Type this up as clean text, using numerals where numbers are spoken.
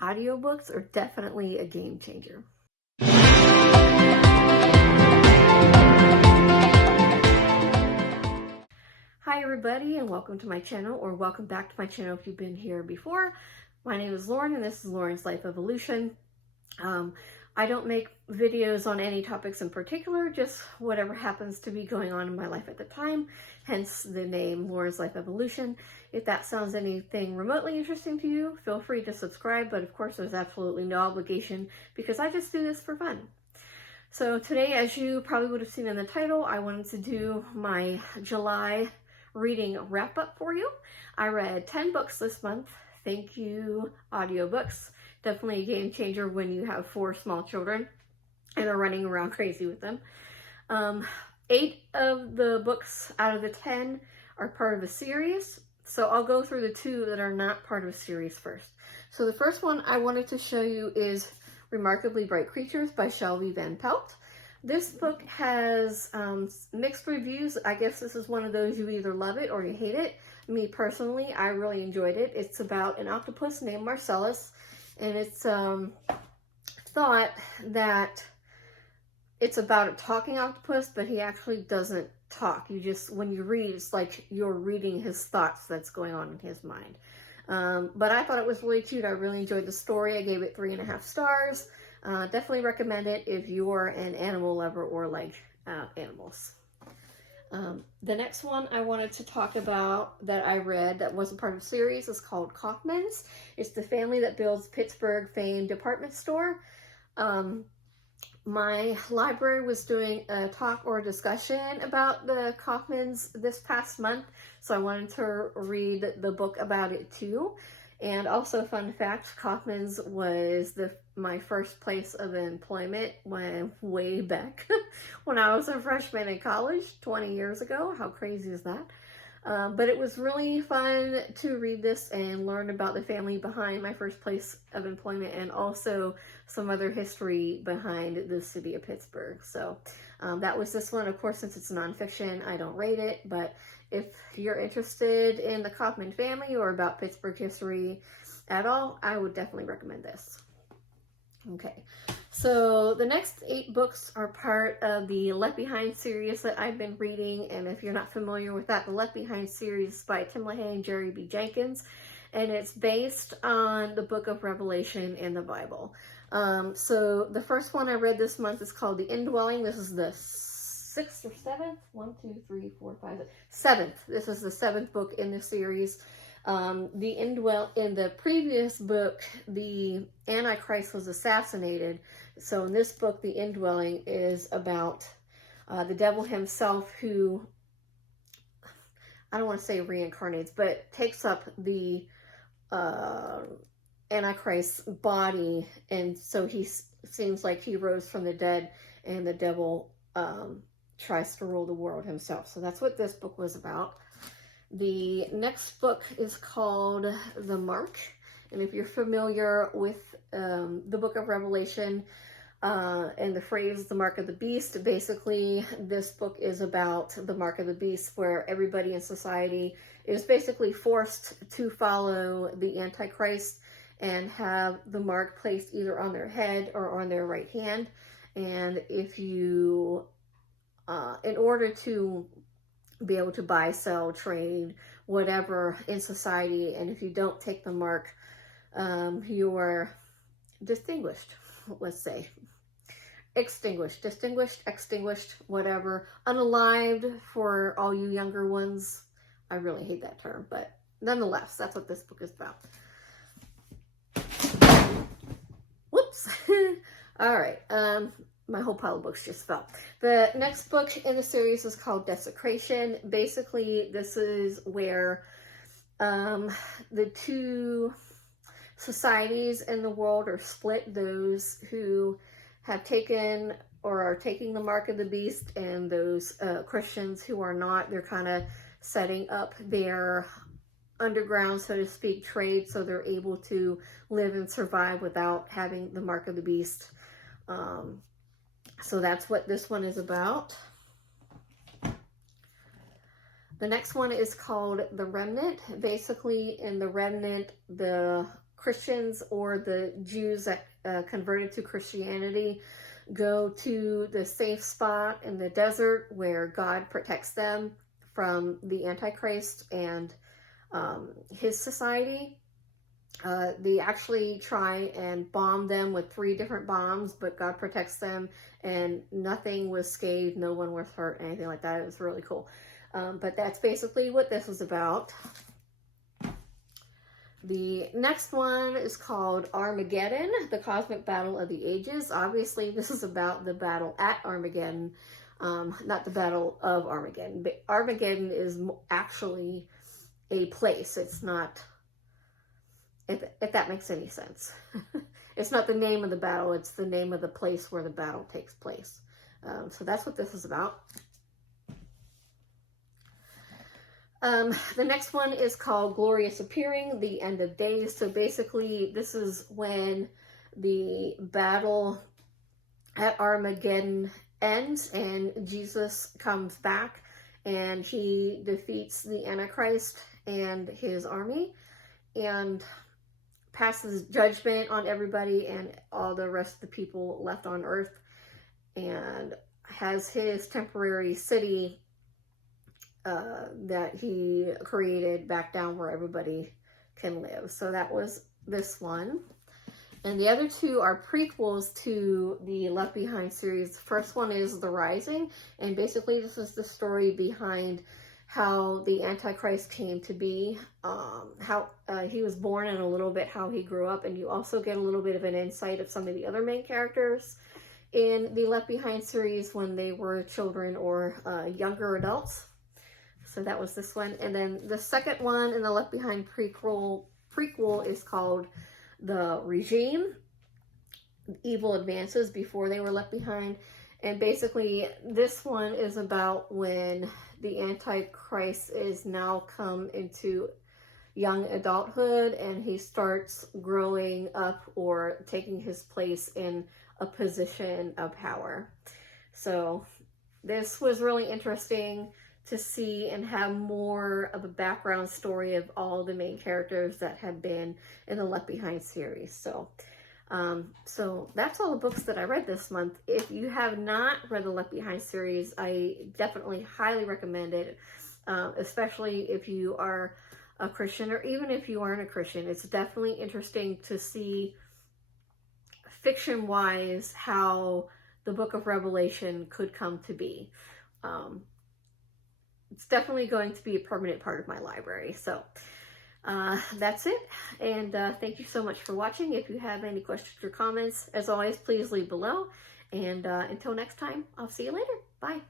audiobooks are definitely a game changer. Hi everybody, and welcome to my channel, or welcome back to my channel if you've been here before. My name is Lauren and this is Lauren's Life Evolution. I don't make videos on any topics in particular, just whatever happens to be going on in my life at the time, hence the name Lauren's Life Evolution. If that sounds anything remotely interesting to you, feel free to subscribe, but of course there's absolutely no obligation because I just do this for fun. So today, as you probably would have seen in the title, I wanted to do my July reading wrap up for you. I read 10 books this month. Thank you, audiobooks. Definitely a game changer when you have 4 small children and are running around crazy with them. 8 of the books out of the 10 are part of a series. So I'll go through the 2 that are not part of a series first. So the first one I wanted to show you is Remarkably Bright Creatures by Shelby Van Pelt. This book has mixed reviews. I guess this is one of those you either love it or you hate it. Me personally, I really enjoyed it. It's about an octopus named Marcellus, and it's thought that it's about a talking octopus, but he actually doesn't talk. You just, when you read, it's like you're reading his thoughts that's going on in his mind. But I thought it was really cute. I really enjoyed the story. I gave it 3.5 stars. Definitely recommend it if you're an animal lover or like animals. The next one I wanted to talk about that I read that wasn't part of the series is called Kaufmann's. It's the family that builds Pittsburgh famed department store. My library was doing a talk or discussion about the Kaufmann's this past month, so I wanted to read the book about it too. And also, fun fact, Kaufmann's was my first place of employment way back when I was a freshman in college 20 years ago. How crazy is that? But it was really fun to read this and learn about the family behind my first place of employment and also some other history behind the city of Pittsburgh. So that was this one. Of course, since it's nonfiction, I don't rate it, but if you're interested in the Kaufmann family or about Pittsburgh history at all, I would definitely recommend this. Okay, so the next 8 books are part of the Left Behind series that I've been reading, and if you're not familiar with that, the Left Behind series is by Tim LaHaye and Jerry B. Jenkins, and it's based on the book of Revelation in the Bible. So the first one I read this month is called The Indwelling. This is the 6th or 7th? 1, 2, 3, 4, 5, 7th. This is the 7th book in the series. In the previous book, the Antichrist was assassinated. So in this book, The Indwelling is about the devil himself, who, I don't want to say reincarnates, but takes up the Antichrist's body. And so he seems like he rose from the dead, and the devil tries to rule the world himself. So that's what this book was about. The next book is called The Mark, and if you're familiar with the book of Revelation and the phrase the mark of the beast, basically this book is about the mark of the beast, where everybody in society is basically forced to follow the Antichrist and have the mark placed either on their head or on their right hand. And if you, in order to be able to buy, sell, trade, whatever in society, and if you don't take the mark, you're distinguished, let's say. Extinguished, whatever. Unalived for all you younger ones. I really hate that term, but nonetheless, that's what this book is about. Whoops. All right. My whole pile of books just fell. The next book in the series is called Desecration. Basically, this is where the 2 societies in the world are split. Those who have taken or are taking the mark of the beast, and those Christians who are not. They're kind of setting up their underground, so to speak, trade, so they're able to live and survive without having the mark of the beast. So that's what this one is about. The next one is called The Remnant. Basically, in The Remnant, the Christians or the Jews that converted to Christianity go to the safe spot in the desert where God protects them from the Antichrist and his society. They actually try and bomb them with 3 different bombs, but God protects them and nothing was scathed, no one was hurt, anything like that. It was really cool. But that's basically what this was about. The next one is called Armageddon, the Cosmic Battle of the Ages. Obviously, this is about the battle at Armageddon, not the Battle of Armageddon. But Armageddon is actually a place. It's not, if that makes any sense. It's not the name of the battle, it's the name of the place where the battle takes place. So that's what this is about. The next one is called Glorious Appearing, the End of Days. So basically, this is when the battle at Armageddon ends and Jesus comes back and he defeats the Antichrist and his army and passes judgment on everybody and all the rest of the people left on earth, and has his temporary city that he created back down where everybody can live. So that was this one. And the other 2 are prequels to the Left Behind series. The first one is The Rising, and basically this is the story behind how the Antichrist came to be, how he was born, and a little bit how he grew up. And you also get a little bit of an insight of some of the other main characters in the Left Behind series when they were children or younger adults. So that was this one. And then the second one in the Left Behind prequel is called The Regime, Evil Advances Before They Were Left Behind. And basically this one is about when the Antichrist is now come into young adulthood and he starts growing up or taking his place in a position of power. So this was really interesting to see and have more of a background story of all the main characters that have been in the Left Behind series. So that's all the books that I read this month. If you have not read the Left Behind series, I definitely highly recommend it, especially if you are a Christian or even if you aren't a Christian. It's definitely interesting to see fiction-wise how the book of Revelation could come to be. It's definitely going to be a permanent part of my library. So that's it. And thank you so much for watching. If you have any questions or comments, as always, please leave below. And until next time, I'll see you later. Bye.